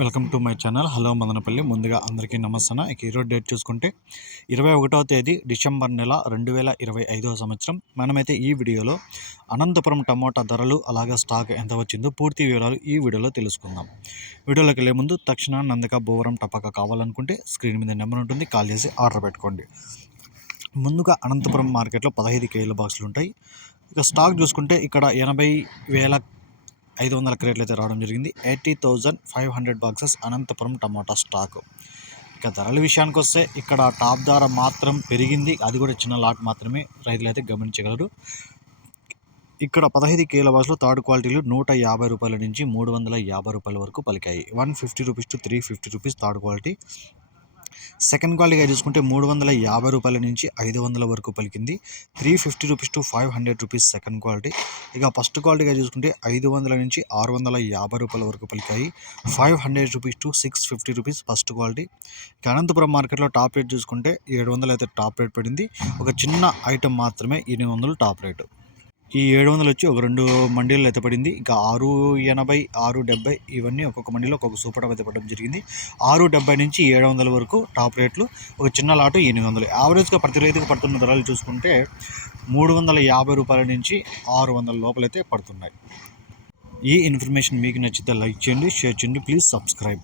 Welcome to my channel. Hello Madanapalle. ముందుగా అందరికీ నమస్తే ఇక ఈరోజు డేట్ చూసుకుంటే ఇరవై ఒకటవ తేదీ డిసెంబర్ నెల రెండు వేల ఇరవై ఐదవ సంవత్సరం. మనమైతే ఈ వీడియోలో అనంతపురం టమోటా ధరలు అలాగే స్టాక్ ఎంత వచ్చిందో పూర్తి వివరాలు ఈ వీడియోలో తెలుసుకుందాం. వీడియోలోకి వెళ్ళే ముందు తక్షణ నందక బోవరం టపాక కావాలనుకుంటే స్క్రీన్ మీద నెంబర్ ఉంటుంది కాల్ చేసి ఆర్డర్ పెట్టుకోండి. ముందుగా అనంతపురం మార్కెట్లో పదహైదు కేజీల బాక్సులు ఉంటాయి ఇక స్టాక్ చూసుకుంటే ఇక్కడ ఎనభై వేల ఐదు వందల క్రేట్లు అయితే రావడం జరిగింది. Eighty thousand five hundred boxes Anantapuram టమాటా స్టాక్. ఇక ధరల విషయానికి వస్తే ఇక్కడ టాప్ ధర మాత్రం పెరిగింది. అది కూడా చిన్న లాట్ మాత్రమే రైతులు అయితే గమనించగలరు. ఇక్కడ పదహైదు కేల బాక్స్లో థర్డ్ క్వాలిటీలు నూట యాభై రూపాయల నుంచి మూడు వందల యాభై రూపాయల వరకు పలికాయి. One fifty rupees to three fifty rupees third quality. Second క్వాలిటీగా చూసుకుంటే మూడు వందల యాభై రూపాయల నుంచి ఐదు వందల వరకు పలికింది. Three fifty rupees to five hundred rupees second quality. ఇక ఫస్ట్ క్వాలిటీగా చూసుకుంటే ఐదు వందల నుంచి ఆరు వందల యాభై రూపాయల వరకు పలికాయి. Five hundred rupees to six fifty rupees first quality. ఇక అనంతపురం మార్కెట్లో టాప్ రేట్ చూసుకుంటే ఏడు వందలు అయితే టాప్ రేట్ పడింది. ఒక చిన్న ఐటెం మాత్రమే ఎనిమిది వందలు టాప్ రేటు. ఈ ఏడు వందలు వచ్చి ఒక రెండు మండీలు ఎత్తపడింది పడింది ఇంకా ఆరు ఎనభై ఆరు డెబ్బై ఇవన్నీ ఒక్కొక్క మండీలో ఒక్కొక్క సూపర్ అయితే ఎత్తపడడం జరిగింది. ఆరు డెబ్బై నుంచి ఏడు వందల వరకు టాప్ రేట్లు ఒక చిన్న లాటు ఎనిమిది వందలు. యావరేజ్గా ప్రతి రైతుకు పడుతున్న ధరలు చూసుకుంటే మూడు వందల యాభై రూపాయల నుంచి ఆరు వందల లోపలైతే పడుతున్నాయి. ఈ ఇన్ఫర్మేషన్ మీకు నచ్చితే లైక్ చేయండి షేర్ చేయండి. Please subscribe.